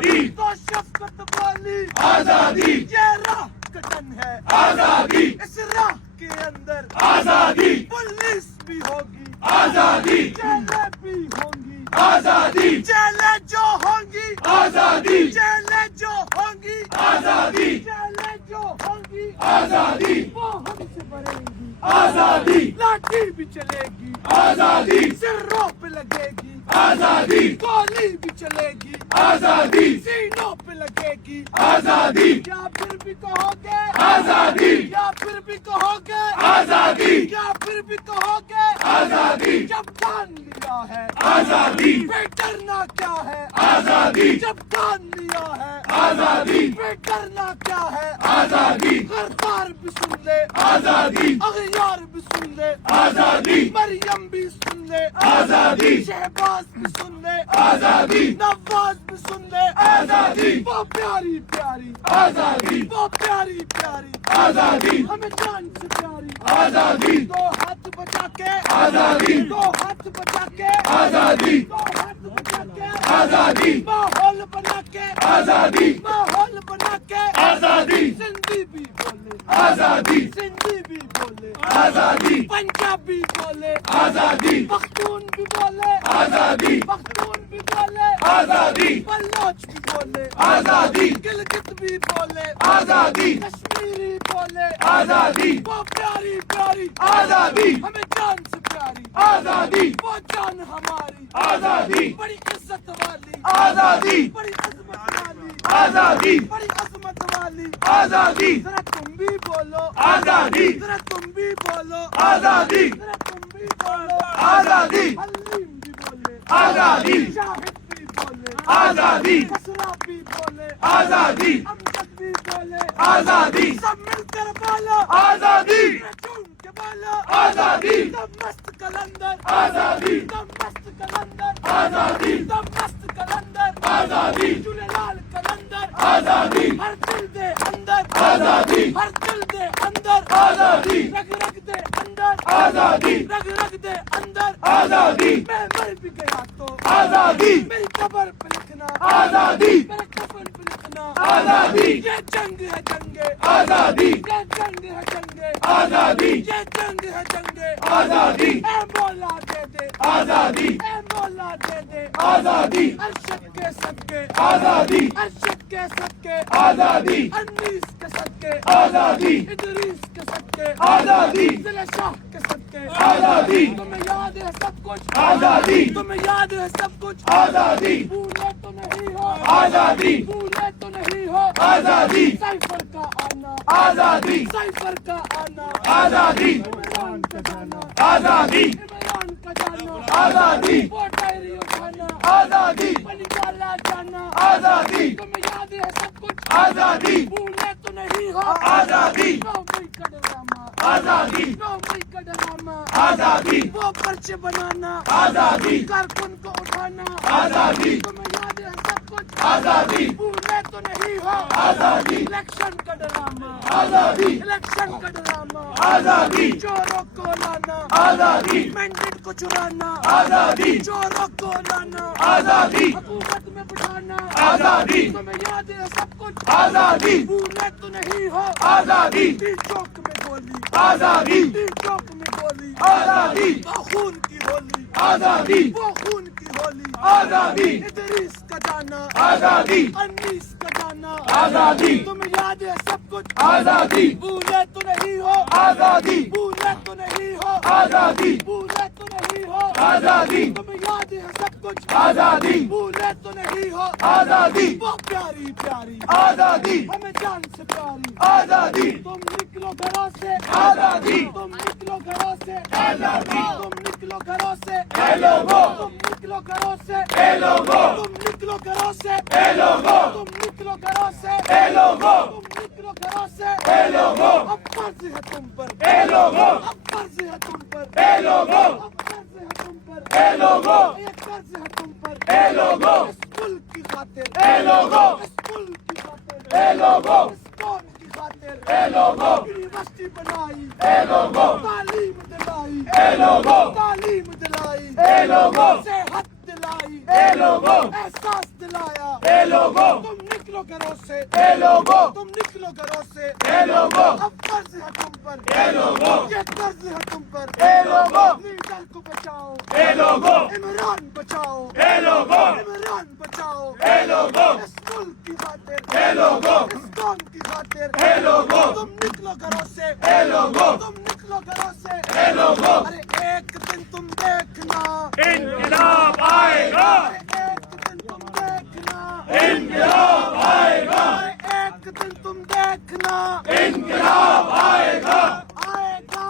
آزادی تو شفقت والی آزادی یہ راہ کٹن ہے آزادی اس راہ کے اندر آزادی پولیس بھی ہوگی آزادی جیلیں بھی ہوں گی آزادی جیلیں جو ہوں گی آزادی جیلیں جو ہوں گی آزادی جیلیں جو ہوں گی آزادی وہ ہم سے بھریں گی آزادی لاٹھی بھی چلے گی آزادی سروں پہ لگے گی آزادی گولی بھی چلے گی آزادی سینوں پہ لگے گی آزادی یا پھر بھی کہو گے آزادی یا پھر بھی کہو گے آزادی یا پھر بھی کہو گے آزادی جب ٹھان لیا ہے آزادی پھر ڈرنا کیا ہے آزادی جب ٹھان لیا ہے آزادی پھر ڈرنا کیا ہے آزادی غدار بھی سن لے آزادی اغیار بھی سن لے آزادی مریم بھی سن لے آزادی شہباز بھی سن لے آزادی نواز بھی سن لے آزادی وہ پیاری پیاری آزادی وہ پیاری پیاری آزادی ہمیں جان سے پیاری آزادی دو ہاتھ بچا کے آزادی دو ہاتھ بچا کے آزادی دو ہاتھ بچا کے آزادی ماحول بنا کے آزادی ماحول بنا کے آزادی سندھی بھی بولے آزادی سندھی بھی بولے آزادی پنجابی بولے آزادی پختون بھی بولے آزادی پختون بھی بولے آزادی بلوچ بھی بولے آزادی گلگت بھی بولے آزادی کشمیری بولے آزادی وہ پیاری پیاری آزادی ہمیں جان سے پیاری آزادی وہ جان ہماری آزادی بڑی عزت والی آزادی بڑی عظمت والی آزادی بڑی عظمت والی آزادی ذرا تم بھی بولو آزادی ذرا تم بھی بولو آزادی ذرا تم بھی بولو آزادی حلیم بھی بولے آزادی شاہد بھی بولے آزادی کسرا بھی بولے آزادی امجد بھی بولے آزادی سب مل کر بولو آزادی چون کے بولو آزادی دم مست کلندر آزادی دم مست کلندر آزادی دم مست کلندر آزادی جھولے لال کلندر آزادی ہر دل دے اندر آزادی ہر دل دے اندر آزادی رگ رگ دے اندر آزادی رگ رگ دے اندر آزادی میں مر بھی گیا تو آزادی میری قبر پہ لکھنا آزادی میرے کفن پہ لکھنا آزادی یہ جنگ ہے جنگے آزادی یہ جنگ ہے جنگے آزادی یہ جنگ ہے جنگے آزادی اے مولا دے دے آزادی اے مولا دے دے آزادی ارشد کے صدقے آزادی ارشد کے صدقے آزادی انیس کے صدقے آزادی ادریس کے صدقے آزادی ضلع شاہ کے صدقے آزادی تمہیں یاد ہے سب کچھ آزادی تمہیں یاد ہے سب کچھ آزادی بھولے تو نہیں ہو آزادی بھولے تو نہیں ہو آزادی سائفر کا آنا آزادی سائفر کا آنا آزادی عمران کا جانا آزادی عمران کا جانا آزادی وہ ڈائری اٹھانا آزادی علی والا جانا آزادی تمہیں یاد ہے سب کچھ آزادی بھولے تو نہیں ہو آزادی 9 مئی کا ڈرامہ آزادی 9 مئی کا ڈرامہ آزادی وہ پرچے بنانا آزادی کارکن کو اٹھانا آزادی تمہیں یاد ہے سب کچھ آزادی بھولے تو نہیں ہو آزادی الیکشن کا ڈرامہ آزادی الیکشن کا ڈرامہ آزادی چوروں کو لانا آزادی مینڈیٹ کو چرانا آزادی چوروں کو لانا آزادی حکومت میں بٹھانا آزادی تمہیں یاد ہے سب کچھ آزادی بھولے تو نہیں ہو آزادی ٹی چوک میں گولی آزادی ٹی چوک میں گولی آزادی وہ خون کی ہولی آزادی وہ خون کی ہولی آزادی ادریس کا جانا آزادی انیس کا جانا آزادی تمہیں یاد ہے سب کچھ آزادی بھولے تو نہیں ہو آزادی بھولے تو نہیں ہو آزادی بھولے تو نہیں ہو آزادی تمہیں یاد ہے سب کچھ آزادی بھولے تو نہیں ہو آزادی وہ پیاری پیاری آزادی ہمیں جان سے پیاری آزادی تم نکلو گھروں سے آزادی تم نکلو گھروں سے آزادی تم نکلو گھروں سے اے لوگوں تم نکلو گھروں سے اے لوگوں تم نکلو گھروں سے اے لوگوں تم نکلو گھروں سے اے لوگوں تم نکلو گھروں سے اے لوگوں اب فرض ہے تم پر اے لوگوں اب فرض ہے تم پر اے لوگوں اب فرض ہے تم پر اے لوگوں ایک فرض ہے تم پر اے لوگوں اس ملک کی خاطر اے لوگوں اس ملک کی خاطر اے لوگوں اس قوم کی خاطر اے لوگوں یونیورسٹی بنائی اے لوگوں تعلیم دلائی اے لوگوں تعلیم دلائی اے لوگوں صحت دلائی اے لوگوں احساس دلایا اے لوگوں تم نکلو گھروں سے اے لوگوں تم نکلو گھروں سے اے لوگوں اب فرض ہے تم پر اے لوگوں یہ فرض ہے تم پر اے لوگوں لیڈر کو بچاؤ اے لوگوں عمران بچاؤ اے لوگوں عمران بچاؤ اے لوگوں اس ملک کی خاطر اے لوگوں اس قوم کی خاطر اے لوگوں تم نکلو گھروں سے اے لوگوں تم نکلو گھروں سے اے لوگوں ارے ایک دن تم دیکھنا انقلاب آئے گا ارے ایک دن تم دیکھنا انقلاب آئے گا ارے ایک دن تم دیکھنا انقلاب آئے گا آئے گا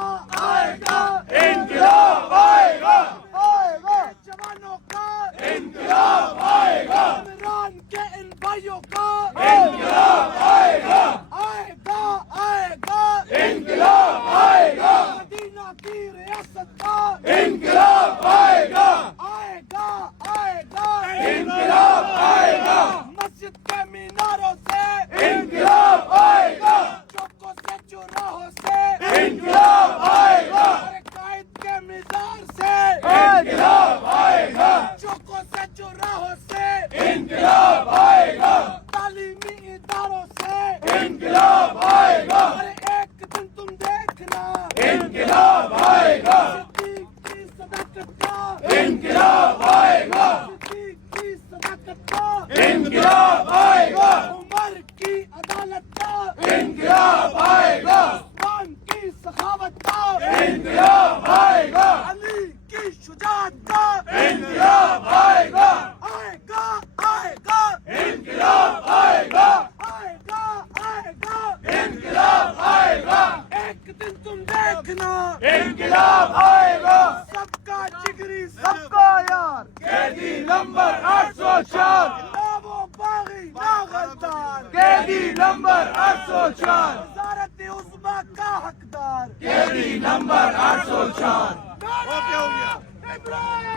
آئے گا انقلاب آئے گا آئے گا جوانوں کا انقلاب آئے گا عمران کے ان بھائیوں کا انقلاب آئے گا آئے گا آئے گا انقلاب آئے گا مدینہ کی ریاست کا انقلاب آئے گا آئے گا آئے گا انقلاب آئے گا مسجد کے میناروں سے انقلاب آئے گا چوکوں سے چوراہوں سے انقلاب آئے گا ارے قائد کے مزار سے انقلاب آئے گا چوکوں سے چوراہوں سے انقلاب آئے گا تعلیمی اداروں سے انقلاب آئے گا ارے ایک دن تم دیکھنا انقلاب آئے گا صدیق کی صداقت کا انقلاب آئے گا صدیق کی صداقت کا انقلاب آئے گا عمر کی عدالت کا انقلاب آئے گا عثمان کی سخاوت کا انقلاب آئے گا علی کی شجاعت کا انقلاب آئے گا آئے گا آئے گا انقلاب آئے گا آئے گا آئے گا انقلاب آئے گا ایک دن تم دیکھنا انقلاب آئے گا سب کا جگری سب کا یار قیدی نمبر 804 نہ وہ باغی نہ غدار قیدی نمبر 804 وزارت عظمیٰ کا حقدار قیدی نمبر 804 نعرہ عمران